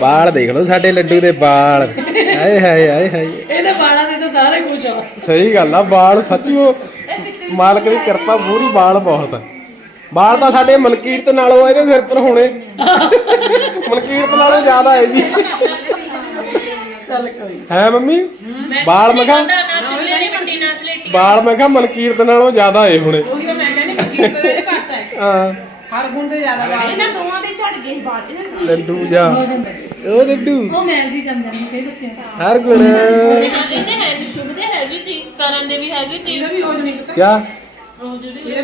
ਬਾਲ ਦੇਖ ਲਓ ਸਾਡੇ ਲੱਡੂ ਦੇ ਬਾਲ ਆਏ ਹਾਏ ਆਏ ਹਾਏ। ਇਹਦੇ ਬਾਲਾਂ ਦੇ ਤਾਂ ਸਾਰੇ ਖੁਸ਼ ਆ ਸਹੀ ਗੱਲ ਆ ਬਾਲ ਸੱਚੀਓ ਮਾਲਕ ਦੀ ਕਿਰਪਾ ਪੂਰੀ ਬਾਲ ਬਹੁਤ ਆ। ਬਾਲ ਤਾਂ ਸਾਡੇ ਮਨਕੀਰਤ ਨਾਲੋਂ ਇਹਦੇ ਸਿਰ ਪਰ ਹੋਣੇ। ਮਨਕੀਰਤ ਨਾਲੋਂ ਜ਼ਿਆਦਾ ਹੈ ਜੀ। ਚੱਲ ਕੋਈ ਹੈ ਮੰਮੀ? ਬਾਲ ਮੈਂ ਕਿਹਾ ਬਾਲ ਮੈਂ ਕਿਹਾ ਮਨਕੀਰਤ ਨਾਲੋਂ ਜ਼ਿਆਦਾ ਹੈ ਹੁਣੇ। ਉਹੀ ਤਾਂ ਮੈਂ ਕਹਿੰਦੀ ਮਕੀਰ ਤੋਂ ਇਹਦੇ ਘੱਟ ਹੈ ਹਾਂ। ਹਰ ਗੁਣ ਤੋਂ ਜ਼ਿਆਦਾ ਵਾਲ ਇਹਨਾਂ ਦੋਵਾਂ ਦੇ ਝੜ ਗਏ ਬਾਅਦ ਚ ਲੱਡੂ ਜਾ ਉਹ ਲੱਡੂ। ਉਹ ਮੈਲ ਜੀ ਜੰਮ ਜਾਂਦੇ ਕਈ ਬੱਚੇ। ਹਰਗੁਣ ਹਾਲੇ ਤੇ ਹੈ ਜੀ ਸ਼ੁਭ ਦੇ ਹੈਗੀ ਤੀ ਕਰਨ ਦੇ ਵੀ ਹੈਗੀ ਤੀ ਕਿਆ?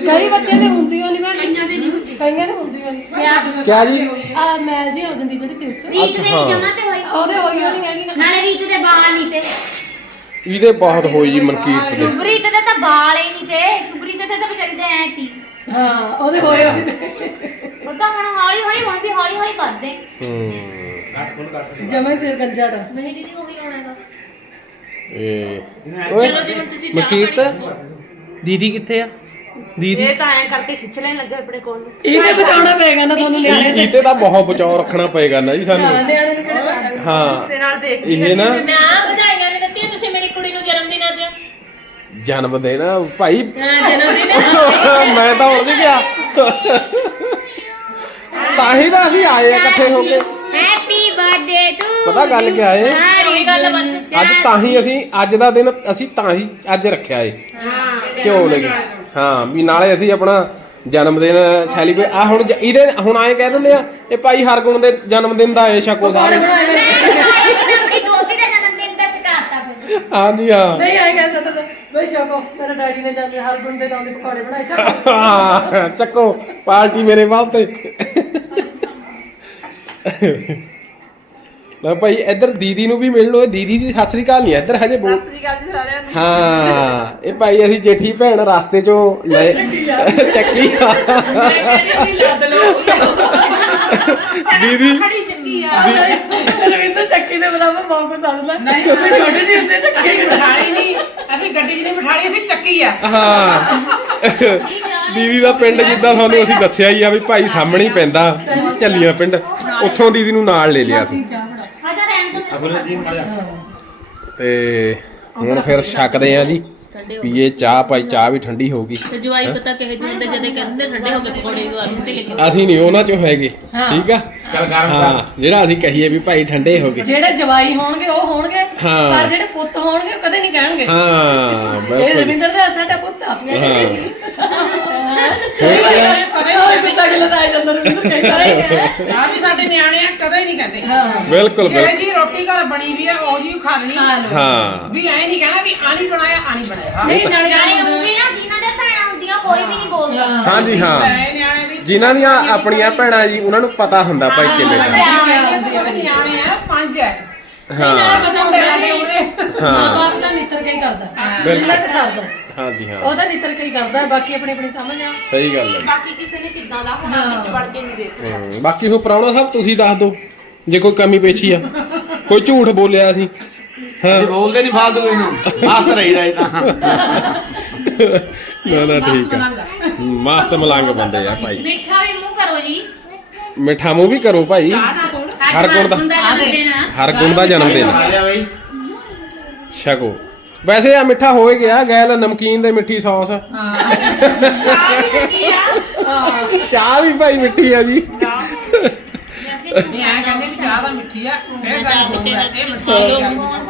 ਕਈ ਬੱਚੇ ਦੇ ਹੁੰਦੀਆਂ ਨਹੀਂ ਮੈਂ। ਕਈਆਂ ਦੇ ਨਹੀਂ ਹੁੰਦੀ। ਕਈਆਂ ਦੇ ਹੁੰਦੀਆਂ ਨਹੀਂ ਕਿਆ ਜੀ? ਆ ਮੈਲ ਜੀ ਹੋ ਜਾਂਦੀ ਜਿਹੜੀ ਸਿਰ 'ਚ। ਰੀਤ ਦੇ। ਜਮਾ ਤੇ ਹੋਈ। ਉਹਦੇ ਹੋਈ ਹੋਣੀ ਹੈਗੀ ਨਾ। ਨਾਲੇ ਰੀਤ ਦੇ ਬਾਲ ਨਹੀਂ ਤੇ। ਇਹਦੇ ਬਹੁਤ ਹੋਈ ਜੀ ਮਨਕੀਰਤ ਦੇ। ਸ਼ੁਭਰੀਤ ਦੇ ਤਾਂ ਬਾਲ ਹੀ ਨਹੀਂ ਤੇ। ਸ਼ੁਭਰੀਤ ਦੇ ਤਾਂ ਵਿਚਾਰੀ ਦੇ ਐ ਤੀ। ਹਾਂ ਉਹਦੇ ਹੋਏ ਤਾਂ ਹੁਣ ਹੌਲੀ ਹੌਲੀ ਹੁਣ ਵੀ ਹੌਲੀ ਹੌਲੀ ਕਰਦੇ। ਹੂੰ। ਜਮਾ ਸਿਰ ਗੰਜਾ ਦਾ ਨਹੀਂ ਦੀਦੀ ਉਹ ਵੀ ਹੋਣਾ ਹੈਗਾ ਇਹ ਓਏ ਚਲੋ ਜੀ ਹੁਣ ਤੁਸੀਂ ਚਾਹ ਮਨਕੀਰਤ ਦੀਦੀ ਕਿੱਥੇ ਆ? ਦੀਦੀ? ਇਹ ਤਾਂ ਐ ਕਰਕੇ ਖਿੱਚ ਲੈਣ ਲੱਗੇ ਆਪਣੇ ਕੋਲ। ਨੂੰ ਇਹਦੇ ਬਚਾਉਣਾ ਪਏਗਾ ਨਾ ਤੁਹਾਨੂੰ ਨਿਆਣੇ ਦੇ। ਇਹਤੇ ਤਾਂ ਬਹੁਤ ਬਚਾਅ ਰੱਖਣਾ ਪਏਗਾ ਨਾ ਜੀ ਹਾਂ, ਸਾਨੂੰ ਨਿਆਣੇ ਨੂੰ ਕਿਹੜੇ ਹਾਂ ਨਾਲ ਦੇਖ ਇਹ ਨਾ ਨਾ ਵਧਾਈਆਂ ਨੇ ਦਿੱਤੀਆਂ ਤੁਸੀਂ ਮੇਰੀ ਕੁੜੀ ਨੂੰ ਜਨਮ ਦਿਨ ਅੱਜ ਜਨਮ ਦਿਨ ਆ, ਭਾਈ। ਹਾਂ ਜਨਮ ਦਿਨ ਮੈਂ ਤਾਂ ਉਲਝ ਗਿਆ। ਤਾਂ ਹੀ ਤਾਂ ਅਸੀਂ ਆਏ ਆ ਇਕੱਠੇ ਹੋ ਕੇ। ਹੈਪੀ ਬਰਥਡੇ ਟੂ ਪਤਾ ਗੱਲ ਕੀ ਆਏ ਉਹੀ ਗੱਲ ਬਸ ਅੱਜ ਤਾਂ ਹੀ ਅਸੀਂ ਅੱਜ ਦਾ ਦਿਨ ਅਸੀਂ ਤਾਂ ਹੀ ਅੱਜ ਰੱਖਿਆ ਏ। ਕਿਉਂ ਲੱਗੇ ਹਾਂ ਵੀ ਨਾਲੇ ਅਸੀਂ ਆਪਣਾ ਜਨਮ ਦਿਨ ਸੈਲੀਬ੍ਰੇਟ ਆ ਹੁਣ ਜ- ਇਹਦੇ ਹੁਣ ਆਏ ਕਹਿ ਦਿੰਦੇ ਆ ਇਹ ਭਾਈ ਹਰਗੁਣ ਦੇ ਜਨਮ ਦਿਨ ਦਾ ਏ ਪਕੌੜੇ ਸਾਰੇ। ਆਪਣੀ ਦੋਸਤੀ ਦਾ ਜਨਮ ਦਿਨ ਦਾ ਸ਼ਿਕਾਰਤਾ ਫਿਰ। ਹਾਂਜੀ ਹਾਂ। ਨਹੀਂ ਆਏ ਕਹਿੰਦਾ ਤਾਂ ਬਈ ਸ਼ੋਕੋ ਮੇਰੇ ਡੈਡੀ ਨੇ ਜਾਂਦੇ ਹਰ ਗੁਣ ਦੇ ਨਾਂ ਦੇ ਪਕੌੜੇ ਬਣਾਏ ਚੱਕ ਹਾਂ, ਚੱਕੋ ਪਾਰਟੀ ਮੇਰੇ ਬਾਪ ਤੇ। ਲੈ ਭਾਈ ਇੱਧਰ ਦੀਦੀ ਨੂੰ ਵੀ ਮਿਲ ਲਓ ਇਹ ਦੀਦੀ ਦੀ ਸਤਿ ਸ੍ਰੀ ਅਕਾਲ ਨਹੀਂ ਇੱਧਰ ਹਜੇ ਬੋਲ ਸ੍ਰੀ ਅਕਾਲ ਜੀ ਸਾਰਿਆਂ ਨੂੰ। ਹਾਂ ਇਹ ਭਾਈ ਅਸੀਂ ਜੇਠੀ ਭੈਣ ਰਸਤੇ ਚੋਂ ਲੈ ਚੱਕੀ ਲੱਦ ਲਓ। ਦੀਦੀ। ਖੜੀ ਚੱਕੀ ਆ। ਰਵਿੰਦਰ ਚੱਕੀ ਦੇ ਬਰਾਬਰ ਬਹੁਤ ਕੁਝ ਸਮਝ ਲੈ। ਨਹੀਂ ਛੋਟੇ ਜਿਹੇ ਹੁੰਦੇ ਚੱਕੀ ਅਸੀਂ ਬਿਠਾਲੀ ਨਹੀਂ। ਅਸੀਂ ਗੱਡੀ 'ਚ ਨਹੀਂ ਬਿਠਾਲੀ ਅਸੀਂ ਚੱਕੀ ਆ। ਹਾਂ। ਦੀਦੀ ਦਾ ਪਿੰਡ ਜਿੱਦਾਂ ਤੁਹਾਨੂੰ ਅਸੀਂ ਦੱਸਿਆ ਹੀ ਆ ਵੀ ਭਾਈ ਸਾਹਮਣੇ ਹੀ ਪੈਂਦਾ। ਚੱਲੀਆਂ ਪਿੰਡ। ਉੱਥੋਂ ਦੀਦੀ ਨੂੰ ਨਾਲ ਲੈ ਲਿਆ ਸੀ। ਹਜਾ ਰਹਿਣ ਦੋ। ਤੇ ਹੁਣ ਫਿਰ ਛਕਦੇ ਆ ਜੀ। ਪੀਏ ਚਾਹ ਭਾਈ ਚਾਹ ਵੀ ਠੰਡੀ ਹੋਊਗੀ ਤੇ ਜਵਾਈ ਪਤਾ ਕਿਹੇ ਜਿਹੇ ਹੁੰਦੇ ਜਦੇ ਕਹਿੰਦੇ ਠੰਡੇ ਹੋ ਕੇ ਪਕੌੜੇ ਗਰਮ ਤੇ ਲੈ ਕੇ ਅਸੀਂ ਨਹੀਂ ਉਹਨਾਂ ਚੋਂ ਹੈਗੇ। ਠੀਕ ਆ? ਚੱਲ ਗਰਮ ਹਾਂ ਜਿਹੜਾ ਅਸੀਂ ਕਹੀਏ ਵੀ ਭਾਈ ਠੰਡੇ ਹੋ ਗਏ। ਜਿਹੜੇ ਜਵਾਈ ਹੋਣਗੇ ਉਹ ਹੋਣਗੇ। ਹਾਂ। ਪਰ ਜਿਹੜੇ ਪੁੱਤ ਹੋਣਗੇ ਉਹ ਕਦੇ ਨਹੀਂ ਕਹਿਣਗੇ। ਹਾਂ ਇਹ ਬਿਲਕੁਲ ਰਵਿੰਦਰ ਦਾ ਸਾਡਾ ਪੁੱਤ ਆ। ਨੂੰ ਆ ਵੀ ਸਾਡੇ ਨਿਆਣੇ ਆ ਕਦੇ ਨਹੀਂ ਕਹਿੰਦੇ। ਬਿਲਕੁਲ ਜਿਹੜੇ ਬਿਲਕੁਲ। ਜੀ ਰੋਟੀ ਘਰ ਬਣੀ ਵੀ ਆ ਉਹ ਜੀ ਖਾ ਲੈਣੀ। ਹਾਂ। ਵੀ ਐ ਨਹੀਂ ਕਹਿਣਾ ਵੀ ਆ ਨਹੀਂ ਬਣਾਇਆ ਆ ਨਹੀਂ ਬਣਾਇਆ। ਨਹੀਂ ਨਾਲੇ ਉਹ ਵੀ ਨਾ ਜਿਨ੍ਹਾਂ ਦੇ ਭੈਣਾਂ ਹੁੰਦੀਆਂ ਕੋਈ ਵੀ ਨਹੀਂ ਬੋਲਦਾ। ਹਾਂਜੀ ਹਾਂ ਜਿਨ੍ਹਾਂ ਦੀਆਂ ਆਪਣੀਆਂ ਭੈਣਾਂ ਜੀ ਉਹਨਾਂ ਨੂੰ ਪਤਾ ਹੁੰਦਾ ਭਾਈ ਕਿਵੇਂ ਦਾ ਨਿਆਣੇ ਆ ਪੰਜ ਹੈ। ਹਾਂ। ਹਾਂ ਬਾਪ ਤਾਂ ਨਿੱਤਰ ਕੇ ਹੀ। ਕਰਦਾ ਬਿਲਕੁਲ। ਜਿੰਨਾ ਕੁ ਸਰਦਾ ਹਾਂਜੀ ਹਾਂ। ਉਹ ਤਾਂ ਨਿੱਤਰ ਕੇ ਹੀ ਕਰਦਾ ਬਾਕੀ ਆਪਣੀ ਆਪਣੀ ਸਮਝ ਆ। ਸਹੀ ਗੱਲ ਹੈ। ਬਾਕੀ ਕਿਸੇ ਨੇ ਕਿੱਦਾਂ ਦਾ ਹੋਣਾ ਵਿੱਚ ਵੜ ਕੇ ਨਹੀਂ ਹਮ, ਬਾਕੀ ਹੋ ਪ੍ਰਾਹੁਣਾ ਸਾਹਿਬ ਤੁਸੀਂ ਦੱਸ ਦਿਓ ਜੇ ਕੋਈ ਕਮੀ ਪੇਛੀ ਆ। ਕੋਈ ਝੂਠ ਬੋਲਿਆ ਸੀ। ਹਾਂ। ਅਸੀਂ ਬੋਲਦੇ ਨਹੀਂ ਫਾਲਤੂ ਇਹਨੂੰ ਆਸ ਰਹੀ ਰਹੀ ਤਾਂ। ਨਾ ਨਾ ਠੀਕ ਆ। ਮਸਤ ਮਲੰਗ ਬੰਦੇ ਆ ਭਾਈ। ਮਿੱਠਾ ਵੀ ਮੂੰਹ ਕਰੋ ਜੀ। ਮਿੱਠਾ ਮੂੰਹ ਵੀ ਕਰੋ ਭਾਈ। ਹਰ ਗੁਣ ਦਾ ਹਰ ਗੁਣ ਦਾ ਜਨਮ ਦਿਨ। ਖਾ ਲਿਆ ਬਈ। ਛਕੋ ਵੈਸੇ ਆ ਮਿੱਠਾ ਹੋ ਹੀ ਗਿਆ ਗੈਲ ਨਮਕੀਨ ਤੇ ਮਿੱਠੀ ਸੌਸ। ਚਾਹ ਵੀ ਭਾਈ ਮਿੱਠੀ ਆ ਜੀ। ਨਹੀਂ ਐ ਕਹਿੰਦੇ ਵੀ ਚਾਹ ਤਾਂ ਮਿੱਠੀ ਆ ਇਹ ਗੱਲ ਹੋਊਗਾ ਇਹ ਮਿੱਠੀ ਆ।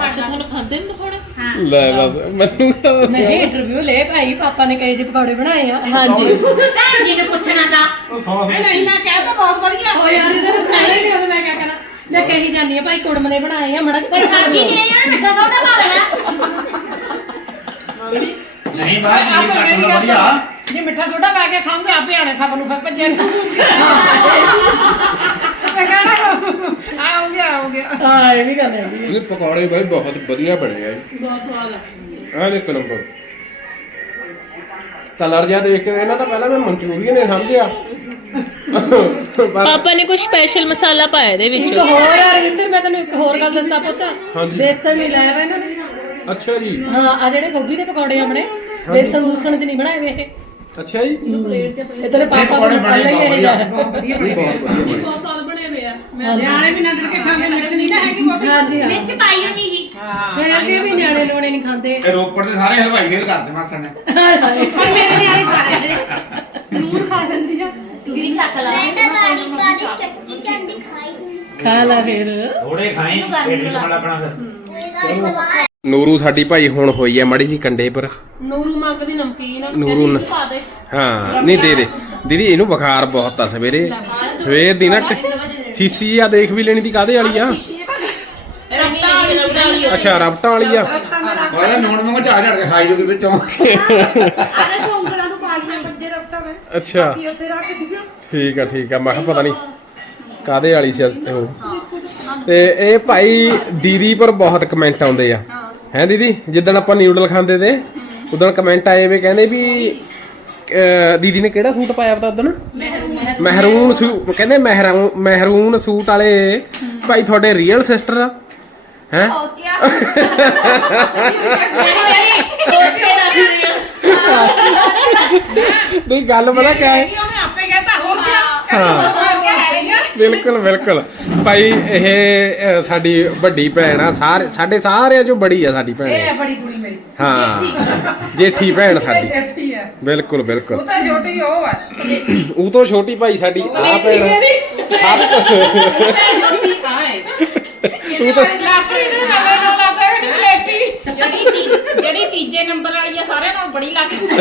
ਅੱਛਾ ਤੁਹਾਨੂੰ ਖਾਂਦੇ ਨਹੀਂ ਦਿਖਾਉਣੇ ਲੈ ਬਸ ਮੈਨੂੰ ਤਾਂ- ਨਹੀਂ ਇੰਟਰਵਿਊ ਲੈ ਭਾਈ ਪਾਪਾ ਨੇ ਕਹੇ ਜੇ ਪਕੌੜੇ ਬਣਾਏ ਆ। ਹਾਂਜੀ। ਭੈਣ ਜੀ ਨੂੰ ਪੁੱਛਣਾ ਤਾਂ। ਨਹੀਂ ਨਹੀਂ ਮੈਂ ਕਹਿ ਤਾਂ ਬਹੁਤ ਵਧੀਆ। ਹੋ ਯਾਰ ਇਹਦੇ ਤਾਂ ਖਾਣਾ ਹੀ ਨਹੀਂ ਉਹਦੇ ਮੈਂ ਕਿਆ ਕਰਾਂ। ਮੈਂ ਕਹੀ ਜਾਂਦੀ ਆ ਭਾਈ ਕੁੜਮ ਨੇ ਬਣਾਏ ਆ ਮੜਾ ਮਿੱਠਾ ਸੋਡਾ ਪਾ ਲੈਣਾ ਨਹੀਂ ਬਾਹਰ ਨਹੀਂ ਆਪੇ ਮੇਰੀ ਕੱਟਣਾ ਗੱਲ ਵਧੀਆ। ਸੁਣ। ਜੇ ਮਿੱਠਾ ਸੋਡਾ ਪਾ ਕੇ ਖਾਉਂਗੇ ਆਪੇ ਆਣੇ ਖਾਣ ਨੂੰ ਫਿਰ ਭੱਜੇ। ਮੈਂ ਕਹਣਾ ਆ ਹੋ ਗਿਆ ਹੋ ਗਿਆ ਹਾਂ ਇਹ ਵੀ ਗੱਲ ਹੈਗੀ ਆ। ਇਹ ਪਕੌੜੇ ਭਾਈ ਬਹੁਤ ਵਧੀਆ ਬਣੇ ਆ ਬਹੁਤ ਸਵਾਦ ਆ। ਆ ਇੱਕ ਨੰਬਰ ਕਲਰ ਜਿਹਾ ਦੇਖ ਕੇ ਇਹਨਾਂ ਤਾਂ ਪਹਿਲਾਂ ਮੈਂ ਮਨਚੂਰੀਅਨ ਹੀ ਸਮਝਿਆ। ਪਾਪਾ ਨੇ ਕੁਝ ਸਪੈਸ਼ਲ ਮਸਾਲਾ ਪਾਇਆ ਇਹਦੇ ਵਿੱਚ। ਇੱਕ ਹੋਰ ਆ ਰਵਿੰਦਰ ਮੈਂ ਤੈਨੂੰ ਇੱਕ ਹੋਰ ਗੱਲ ਦੱਸਾਂ ਪੁੱਤ। ਹਾਂਜੀ। ਬੇਸਣ ਨਹੀਂ ਲਾਇਆ ਵਾ ਇਹਨਾਂ ਨੇ। ਅੱਛਾ ਜੀ। ਹਾਂ ਆ ਜਿਹੜੇ ਗੋਭੀ ਦੇ ਪਕੌੜੇ ਆਪਣੇ ਬੇਸਣ ਦੂਸਣ ਚ ਨਹੀਂ ਬਣਾਏ ਵੇ ਇਹ। ਅੱਛਾ ਜੀ ਇਹ ਤੇਰੇ ਪਾਪਾ ਦਾ ਮਸਾਲਾ ਹੀ ਇਹ ਹੈ ਬਣੇ ਬਹੁਤ ਵਧੀਆ ਬਣੇ। ਬਹੁਤ ਸਵਾਦ ਬਣੇ ਹੋਏ ਆ ਨਿਆਣੇ ਵੀ ਨੰਦ ਕੇ ਖਾਂਦੇ ਮਿਰਚ ਨਹੀਂ ਨਾ ਹੈਗੀ ਬਹੁਤ ਹਾਂਜੀ ਹਾਂ ਮਿਰਚ ਪਾਈ ਹੋਣੀ ਜੀ ਹਾਂ ਫਿਰ ਅਸੀਂ ਵੀ ਨਿਆਣੇ ਲੋਣੇ ਨਹੀਂ ਖਾਂਦੇ ਇਹ ਰੋਪੜ ਦੇ ਸਾਰੇ ਹਲਵਾਈ ਫੇਲ ਕਰਦੇ ਮਾਸੜ ਨੇ ਪਰ ਮੇਰੇ ਨਿਆਣੇ ਖਾ ਲੈਂਦੇ ਨੂਰ ਖਾ ਲੈਂਦੀ ਆ ਦੀਦੀ ਛੱਕ ਲਾ ਮੈਂ ਤਾਂ ਬਾਰੀ ਬਾਰੀ ਚੱਕੀ ਚੰਡੀ ਖਾਈ ਹੋਈ। ਖਾ ਲਾ ਫਿਰ ਥੋੜੇ ਖਾਈ ਪੇਟ ਚ ਮਲ ਆਪਣਾ ਫਿਰ ਕੋਈ ਗੱਲ ਨਹੀਂ ਨੂਰੂ ਸਾਡੀ ਭਾਈ ਹੁਣ ਹੋਈ ਆ ਮੜੀ ਜੀ ਕੰਡੇ ਪਰ ਨੂਰੂ ਮੰਗਦੀ ਨਮਕੀਨ ਨੂਰੂ ਨ- ਪਾ ਦੇ ਹਾਂ ਨਹੀਂ ਦੇ ਦੇ। ਦੀਦੀ ਇਹਨੂੰ ਬੁਖਾਰ ਬਹੁਤ ਆ ਸਵੇਰੇ। ਸਵੇਰ ਦੀ ਨਾ ਸੀਸੀ ਆ ਦੇਖ ਵੀ ਲੈਣੀ ਦੀ ਕਾਦੇ ਵਾਲੀ ਆ? ਅੱਛਾ ਰਬਟਾਂ ਵਾਲੀ ਆ। ਉਹਦਾ ਨੂਣ ਮੰਗੋ ਝਾੜ ਝਾੜ ਕੇ ਖਾਈ ਜੋਗੇ ਵਿੱਚੋਂ ਆਲੇ ਉਂਗਲਾਂ ਨੂੰ ਪਾ ਲਿਆ ਪੰਜੇ ਰਫਟਾ ਮੈਂ ਅੱਛਾ। ਠੀਕ ਆ ਠੀਕ ਆ। ਮੈਂ ਕਿਹਾ ਪਤਾ ਨਹੀਂ ਕਾਦੇ ਵਾਲੀ ਸੀ ਉਹ। ਤੇ ਇਹ ਭਾਈ ਦੀਦੀ ਪਰ ਬਹੁਤ ਕਮੈਂਟ ਆਉਂਦੇ ਆ। ਹੈ ਦੀਦੀ? ਜਿੱਦਣ ਆਪਾਂ ਨਿਊਡਲ ਖਾਂਦੇ ਤੇ ਉਦੋਂ ਕਮੈਂਟ ਆਏ ਵੇ ਕਹਿੰਦੇ ਵੀ ਅਹ ਦੀਦੀ ਨੇ ਕਿਹੜਾ ਸੂਟ ਪਾਇਆ ਪਤਾ ਉਦੋਂ ਮਹਿਰੂਨ ਸੂਟ ਕਹਿੰਦੇ ਮਹਿਰੂਨ ਮਹਿਰੂਨ ਸੂਟ ਵਾਲੇ ਭਾਈ ਤੁਹਾਡੇ ਰੀਅਲ ਸਿਸਟਰ ਆ। ਹੈ? ਸੋਚ ਕੇ ਦੱਸ ਰਹੀ ਹਾਂ ਨਹੀਂ ਗੱਲ ਪਤਾ ਕਿਆ ਹੈ? ਉਹਨੇ ਆਪੇ ਕਹਿਤਾ ਹੋਰ ਕੀ ਹਾਂ। ਬਿਲਕੁਲ ਬਿਲਕੁਲ। ਭਾਈ ਇਹ ਸਾਡੀ ਵੱਡੀ ਭੈਣ ਆ ਸਾਰੇ ਸਾਡੇ ਸਾਰਿਆਂ ਚੋਂ ਬੜੀ ਆ ਸਾਡੀ ਭੈਣ। ਇਹ ਹੈ। ਬੜੀ ਕੁੜੀ ਮੇਰੀ। ਹਾਂ ਜੇਠੀ। ਭੈਣ ਸਾਡੀ। ਜੱਠੀ ਹੈ ਬਿਲਕੁਲ ਉਹ ਬਿਲਕੁਲ ਤਾਂ ਛੋਟੀ ਉਹ ਹੈ ਉਹ ਤੋਂ ਛੋਟੀ ਭਾਈ ਸਾਡੀ ਆ ਭੈਣ। ਸਭ ਛੋਟੀ ਆਏ ਉਹ ਤਾਂ ਲਾਪਰੀ ਦੇ ਨਾਲ ਨਾਲ ਲੱਗਦਾ ਹੈ ਕਿ ਪਲੇਟੀ ਜਿਹੜੀ ਤੀ- ਜਿਹੜੀ ਤੀਜੇ ਨੰਬਰ ਵਾਲੀ ਆ ਸਾਰਿਆਂ ਨਾਲੋਂ ਬੜੀ ਲੱਗਦੀ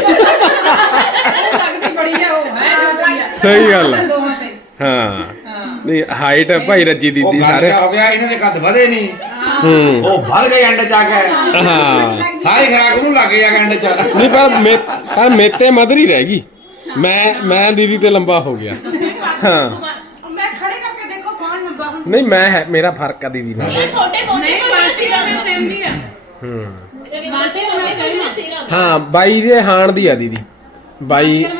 ਲੱਗਦੀ ਬੜੀ ਆ ਉਹ ਹੈ। ਛੋਟੀ ਆ ਸਹੀ ਗੱਲ। ਦੋਵਾਂ ਤੇ। ਹਾਂ। ਨਹੀਂ ਹਾਈਟ ਭਾਈ ਰੱਜੀ ਉਹ ਸਾਰੇ। ਕਿਆ ਹੋ ਗਿਆ ਇਹਨਾਂ ਦੇ ਕੱਦ ਵਧੇ ਨਹੀਂ। ਹੂੰ। ਉਹ ਵੱਧ ਗਏ ਅੰਡੇ ਚਾ ਕੇ। ਹਾਂ। ਸਾਰੀ ਖਰਾਕ ਨੂੰ ਲੱਗ ਗਿਆ ਅੰਡੇ ਚ। ਨਹੀਂ ਪਰ ਮੇ ਪਰ ਮੇਤੇ ਮਦਰ ਹੀ ਰਹਿ ਗਈ। ਮੈਂ ਮੈਂ ਦੀਦੀ ਤੇ ਲੰਬਾ ਹੋ ਗਿਆ। ਹਾਂ। ਮੈਂ ਖੜੇ ਕਰਕੇ ਦੇਖੋ ਕੌਣ ਲੰਬਾ ਹੁਣ ਨਹੀਂ ਮੈਂ ਹੈ ਮੇਰਾ ਫ਼ਰਕ ਆ ਦੀਦੀ ਨਾਲ। ਇਹ ਤੁਹਾਡੇ ਦੋਨੇ ਮਾਸੀ ਦਾ ਮੈਂ ਸੇਮ ਨਹੀਂ ਆ। ਹੂੰ। ਬਾਤੇ ਹੋਣਾ ਚਾਹੀਦਾ ਸਿਰਾ ਹਾਂ ਬਾਈ ਦੇ ਹਾਣ ਦੀ ਆ ਦੀਦੀ। ਬਾਈ ਉਹ ਦੀ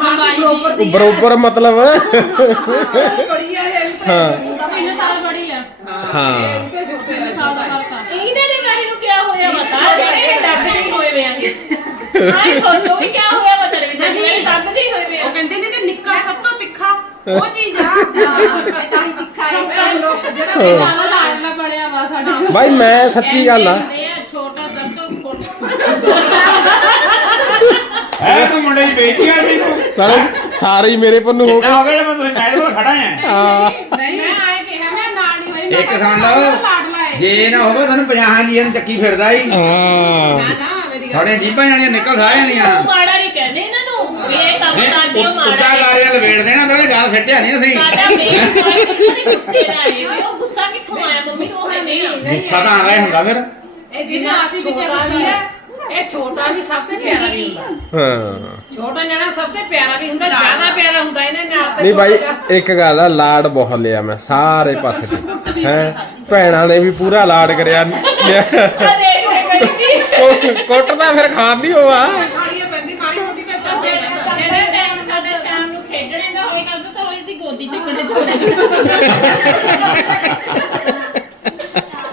ਬਰੋਬਰ ਦੀ ਬਰੋਬਰ ਮਤਲਬ। ਬੜੀ ਆ ਇਹ ਵੀ ਤਾਂ ਹਾਂ ਇੰਨਾ ਸਾਲ ਬੜੀ ਆ। ਹਾਂ ਇਹ ਤੇ ਛੋਟੇ ਆ ਸਾਲ ਦਾ ਫ਼ਰਕ ਆ। ਇਹਦੇ ਦੇ ਬਾਰੇ ਨੂੰ ਕੀ ਹੋਇਆ ਬਤਾ ਜਿਹੜੇ ਇਹ ਦੱਗ ਜਿਹੇ ਹੋਏ ਵੇ ਆਂਗੇ ਆਈ ਸੋਚੋ ਵੀ ਕੀ ਹੋਇਆ ਬਤਾ ਰਵਿੰਦਰ ਜੀ ਇਹ ਦੱਗ ਜਿਹੇ ਹੋਏ ਵੇ ਉਹ ਕਹਿੰਦੇ ਨੇ ਕਿ ਨਿੱਕਾ ਸਭ ਤੋਂ ਤਿੱਖਾ ਉਹ ਚੀਜ਼ ਆ। ਤਾਂ ਹੀ ਹੈ। ਲੋਕ ਜਿਹੜਾ ਸਾਲਾ ਲਾਡਲਾ ਬੜਿਆ ਵਾ ਸਾਡਾ। ਬਾਈ ਮੈਂ ਸੱਚੀ ਗੱਲ ਆ। ਹੁੰਦੇ ਆ ਛੋਟਾ ਸਭ ਤੋਂ ਛੋਟਾ ਐ ਤੂੰ ਮੁੰਡੇ ਦੀ ਬੇਇੱਜ਼ਤੀ ਕਰਦੀ ਤੂੰ। ਸਾਰੇ ਸਾਰੇ ਹੀ ਮੇਰੇ ਪੰਨੂ ਹੋ ਕਿੱਦਾਂ ਹੋ ਗਿਆ ਮੈਂ ਤੁਸੀਂ ਸਾਈਡ 'ਤੇ ਖੜਾ ਹਾਂ ਆ। ਨਹੀਂ ਮੈਂ ਆਏ ਕਿਹਾ ਮੈਂ ਨਾਲ ਨਹੀਂ ਹੋਈ ਇੱਕ ਸੁਣ ਲਓ। ਜੇ ਨਾ ਹੋਵੇ ਤੁਹਾਨੂੰ 50 ਜੀ ਨੂੰ ਚੱਕੀ ਫਿਰਦਾ ਹੀ। ਹਾਂ। ਨਾ ਨਾ ਮੇਰੀ ਥੋੜੇ ਜੀਬਾਂ ਜਾਣੀਆਂ ਨਿਕਲ ਦੀਆਂ ਉਹ ਮਾੜਾ ਨਹੀਂ ਕਹਿੰਦੇ ਇਹਨਾਂ ਨੂੰ। ਵੀ ਇਹ ਕੰਮ ਕਰਦੇ ਹੋ ਮਾੜਾ ਉੱਦਾਂ ਹੈ। ਗਾਰੀਆਂ ਲਵੇੜ ਦੇਣਾ ਤਾਂ ਗੱਲ ਸੱਟਿਆ ਨਹੀਂ ਅਸੀਂ। ਸਾਡਾ ਮੇਨ ਗੁੱਸੇ ਦਾ ਹੈ ਵੀ ਉਹ ਗੁੱਸਾ ਕਿੱਥੋਂ ਆਇਆ ਮੰਮੀ ਉਹ ਕਹਿੰਦੇ ਆ ਗੁੱਸਾ ਤਾਂ ਆਉਂਦਾ ਹੀ ਹੁੰਦਾ ਫਿਰ। ਇਹ ਜਿੰਨਾ ਅਸੀਂ ਵੀ ਹੈ ਇਹ ਛੋਟਾ ਵੀ ਸਭ ਤੋਂ ਪਿਆਰਾ ਵੀ ਹੁੰਦਾ। ਹਾਂ। ਛੋਟਾ ਜਣਾ ਸਭ ਤੋਂ ਪਿਆਰਾ ਵੀ ਹੁੰਦਾ ਜ਼ਿਆਦਾ ਪਿਆਰਾ ਹੁੰਦਾ ਇਹਨੇ ਨਾਲ ਤੇ ਨਹੀਂ ਬਾਈ ਛੋਟਾ ਜਿਹਾ। ਇੱਕ ਗੱਲ ਆ ਲਾਡ ਬਹੁਤ ਲਿਆ ਮੈਂ ਸਾਰੇ ਪਾਸੇ ਤੇ। ਹੈ? ਭੈਣਾਂ ਨੇ ਵੀ ਪੂਰਾ ਲਾਡ ਕਰਿਆ। ਆ ਦੇਖ ਦੇ ਕਰੀ ਕੁ- ਕੁੱਟਦਾ ਫਿਰ ਖਾਣ ਨਹੀਂ ਹੋਆ ਖਾਣੀਆਂ ਪੈਂਦੀ ਮਾੜੀ ਮੋਟੀ ਤੇ ਚੱਲ ਜਾਏ ਜਿਹੜਾ ਟਾਈਮ ਸਾਡਾ ਸ਼ਾਮ ਨੂੰ ਖੇਡਣੇ ਦਾ ਹੋਏਗਾ ਤਾਂ ਉਹ ਇਹਦੀ ਗੋਦੀ ਚੱਕਣੇ ਛੋੜੇ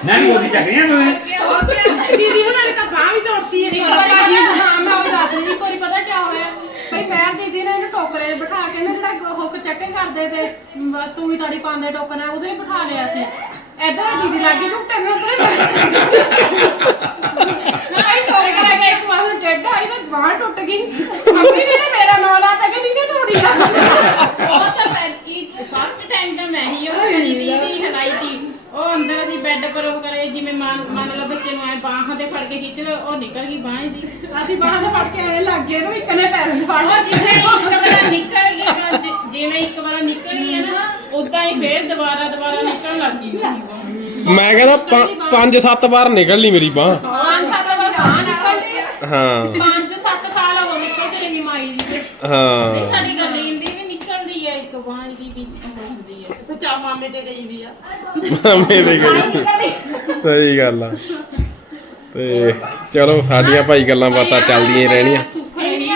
ਮੈਂ ਗੋਦੀ ਚੱਕਰੀਆਂ ਤੁਸੀਂ ਹੋਰ ਕੀ ਦੀਦੀ ਹੁਣਾਂ ਨੇ ਤਾਂ ਬਾਹ ਵੀ ਤੋੜਤੀ ਹੈ ਇੱਕ ਵਾਰੀ ਹਾਂ ਮੈਂ ਉਹ ਦੱਸ ਇੱਕ ਵਾਰੀ ਪਤਾ ਕੀ ਹੋਇਆ? ਭਈ ਮੈਂ ਦੀਦੀ ਨੇ ਇਹਨੂੰ ਟੋਕਰੇ 'ਚ ਬਿਠਾ ਕੇ ਨਾ ਜਿਹੜਾ ਹੁੱਕ ਚੈਕਿੰਗ ਕਰਦੇ ਤੇ ਮ, ਤੂੜੀ ਤਾੜੀ ਪਾਉਂਦੇ ਟੋਕਨ ਉਹਦੇ 'ਚ ਬਿਠਾ ਲਿਆ ਸੀ। ਐਦਾਂ ਦੀਦੀ ਲੱਗੀ ਝੁੱਟਣ ਨੂੰ ਉਧਰੇ ਮੈਂ ਇਹ ਟੋਕਰੇ ਕਰਾ ਕੇ ਇੱਕ ਵਾਰ ਨੂੰ ਟੇਡਾ ਆਈ ਤਾਂ ਬਾਹ ਟੁੱਟ ਗਈ। ਮੰਮੀ ਨੇ ਨਾ ਮੇਰਾ ਨਾਂ ਲਾ ਤਾ ਕਿ ਦੀਦੀ ਤੋੜੀ ਆ। ਉਹ ਤਾਂ ਕੀ ਫਸਟ ਟਾਈਮ ਤਾਂ ਮੈਂ ਹੀ ਉਹ ਦੀਦੀ ਦੀ ਹਲਾਈ ਤੀ। ਉਹ ਅੰਦਰ ਅਸੀਂ ਬੈੱਡ ਪਰ ਉਹ ਕਰੇ ਜਿਵੇਂ ਮੰਨ ਮੰਨ ਲਓ ਬੱਚੇ ਨੂੰ ਐ ਬਾਹਾਂ ਤੇ ਫੜ ਕੇ ਖਿੱਚ ਲਓ ਉਹ ਨਿਕਲ ਗਈ ਬਾਹ ਦੀ ਅਸੀਂ ਬਾਹਰ ਦੇ ਫੜ ਕੇ ਐ ਲੱਗ ਗਏ ਨੂੰ ਇੱਕ ਨੇ ਪੈਰ ਨੂੰ ਫੜ ਲਿਆ। ਜਿਵੇਂ ਇੱਕ ਵਾਰ ਨਿਕਲ ਗਈ ਨਾ, ਜਿ- ਜਿਵੇਂ ਇੱਕ ਵਾਰ ਨਿਕਲੀ ਹੈ ਨਾ ਉਦਾਂ ਹੀ ਫੇਰ ਦੁਬਾਰਾ ਦੁਬਾਰਾ ਨਿਕਲਣ ਲੱਗ ਗਈ ਉਹਦੀ ਬਾਂਹ। ਮੈਂ ਕਹਿੰਦਾ ਪੰਜ ਸੱਤ ਵਾਰ ਨਿਕਲ ਲਈ ਮੇਰੀ ਬਾਹ। ਪੰਜ ਸੱਤ ਵਾਰ ਬਾਹਰ ਨਿਕਲਦੀ ਹਾਂ। ਪੰਜ ਸੱਤ ਸਾਲ ਹੋ ਨਿਕਲ ਕੇ ਰਹੀ ਮਾਈ ਦੀ ਤੇ। ਨਹੀਂ ਹਾਂ ਸਾਡੀ ਗੱਲ ਹੈ ਬਾਂਹ ਦੀ ਵੀ ਹੁੰਦੀ ਹੈ ਬਚਾ ਮਾਮੇ ਤੇ ਗਈ ਵੀ ਆ। ਮੇਰੇ ਗਈ ਸਹੀ ਗੱਲ ਆ। ਤੇ ਚਲੋ ਸਾਡੀਆਂ ਭਾਈ ਗੱਲਾਂ ਬਾਤਾਂ ਚੱਲਦੀਆਂ ਹੀ ਰਹਿਣੀਆਂ। ਸੁੱਖ ਰਹੀ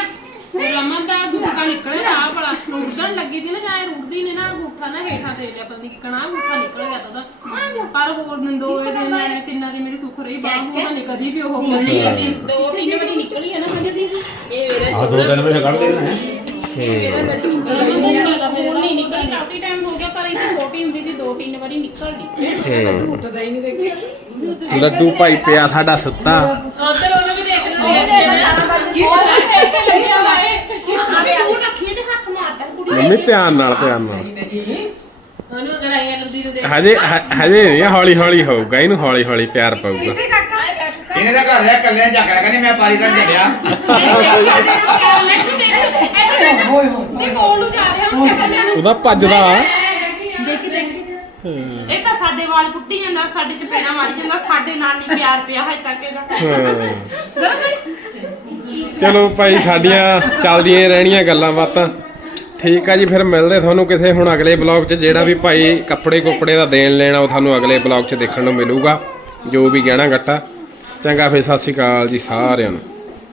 ਰਮਨ ਦਾ ਗੁੱਠਾ ਨਿਕਲੇ ਆ ਬੜਾ ਰੁੜਨ ਲੱਗੀ ਸੀ ਨਾ ਜਾਂ ਇਹ ਰੁੜਦੀ ਨੇ ਨਾ ਗੁੱਠਾ ਨਾ ਹੇਠਾਂ ਤੇ ਲਿਆ ਪਤਾ ਨਹੀਂ ਕਿਕਣਾ ਗੁੱਠਾ ਨਿਕਲ ਗਿਆ ਤਾਂ ਉਹਦਾ। ਪਰ ਹੋਰ ਨੰਦੋ ਇਹਦੇ ਨਿਆਣੇ ਤਿੰਨਾਂ ਦੀ ਮੇਰੀ ਸੁੱਖ ਰਹੀ ਬਾਹਰ ਹੋਰ ਨਹੀਂ ਕਦੀ ਵੀ ਉਹ ਹੋਈ ਇਹ ਦੋ ਤਿੰਨ ਵਾਰੀ ਨਿਕਲੀ ਹੈ ਨਾ ਮੇਰੇ ਦੀ ਆ ਦੋ ਦਿਨ ਵਿੱਚ ਕੱਢ ਦੇਣਾ ਹੈ। ਹੁਣ ਨਹੀਂ ਨਿਕਲੀ ਕਾਫੀ ਟਾਈਮ ਹੋ ਗਿਆ ਪਰ ਇਹ ਤਾਂ ਛੋਟੀ ਹੁੰਦੀ ਸੀ ਦੋ ਤਿੰਨ ਵਾਰੀ ਨਿਕਲ ਗਈ ਹੂੰ ਟੁੱਟਦਾ ਹੀ ਨਹੀਂ ਦੇਖਿਆ। ਲੱਡੂ ਭਾਈ ਪਿਆ ਸਾਡਾ ਸੁੱਤਾ। ਉਧਰ ਉਹਨੂੰ ਵੀ ਦੇਖ ਲਓ। ਰਿਐਕਸ਼ਨ ਉਹ ਦੇਖ ਕੇ ਲੱਗਿਆ ਵਾਏ ਅਬੇ ਦੂਰ ਰੱਖੀਏ ਤੇ ਹੱਥ ਮਾਰਦਾ ਹੈ ਕੁੜੀ। ਮੰਮੀ ਧਿਆਨ ਨਾਲ ਧਿਆਨ ਨਾਲ। ਉਹਨੂੰ ਲੜਾਈਆਂ ਲੁੱਦੀ ਨੂੰ ਦੇਖ ਹਜੇ ਹਜੇ ਨਹੀਂ ਹੌਲੀ ਹੌਲੀ ਹੋਊਗਾ। ਇਹਨੂੰ ਹੌਲੀ ਹੌਲੀ ਪਿਆਰ ਪਊਗਾ। ਇਹਨੇ ਤਾਂ ਘਰ ਰਿਆ ਕੱਲਿਆਂ ਚੱਕਿਆ ਕਹਿੰਦੇ ਮੈਂ ਪਾਰੀ ਤੇ ਕੋਲ ਨੂੰ ਜਾ ਰਿਹਾ ਉਹ ਚੱਕਰ ਨੂੰ। ਉਹਦਾ ਭੱਜਦਾ। ਦੇਖੀ ਦੇਖੀ। ਇਹ ਤਾਂ ਸਾਡੇ ਵਾਲ ਪੁੱਟੀ ਜਾਂਦਾ ਸਾਡੇ ਚ ਪੇੜਾ ਮਾਰੀ ਜਾਂਦਾ ਸਾਡੇ ਨਾਲ ਨਹੀਂ ਪਿਆਰ ਪਿਆ ਹਜੇ ਤੱਕ ਇਹਦਾ। ਹਾਂ। ਚਲੋ ਭਾਈ ਸਾਡੀਆਂ ਚੱਲਦੀਆਂ ਰਹਿਣੀਆਂ ਗੱਲਾਂ ਬਾਤਾਂ। ਠੀਕ ਆ ਜੀ ਫਿਰ ਮਿਲਦੇ ਤੁਹਾਨੂੰ ਕਿਸੇ ਹੁਣ ਅਗਲੇ ਬਲੌਗ 'ਚ। ਜਿਹੜਾ ਵੀ ਭਾਈ ਕੱਪੜੇ ਕੁੱਪੜੇ ਦਾ ਦੇਣ ਲੈਣਾ ਉਹ ਤੁਹਾਨੂੰ ਅਗਲੇ ਬਲੌਗ 'ਚ ਦੇਖਣ ਨੂੰ ਮਿਲੂਗਾ। ਜੋ ਵੀ ਗਹਿਣਾ ਗੱਟਾ। ਚੰਗਾ ਫਿਰ ਸਤਿ ਸ਼੍ਰੀ ਅਕਾਲ ਜੀ ਸਾਰਿਆਂ ਨੂੰ।